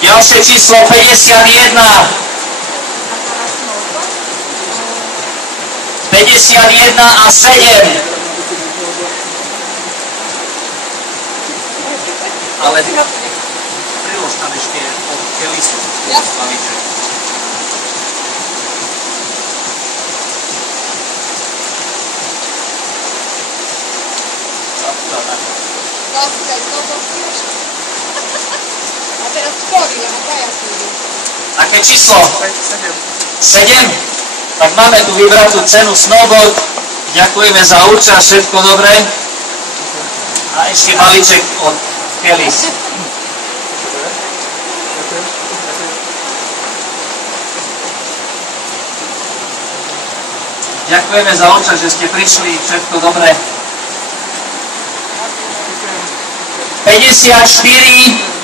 Ďalšie číslo 51. 51 a 7. Ale prilož tam ešte od kelisu. Slavíček. A teraz spory, lebo traja sú. Aké číslo? 7. Tak máme tu vybratú cenu Snowboard. Ďakujeme za účasť, všetko dobré. A ešte balíček od Kelis. Ďakujeme za účasť, že ste prišli, všetko dobré. 54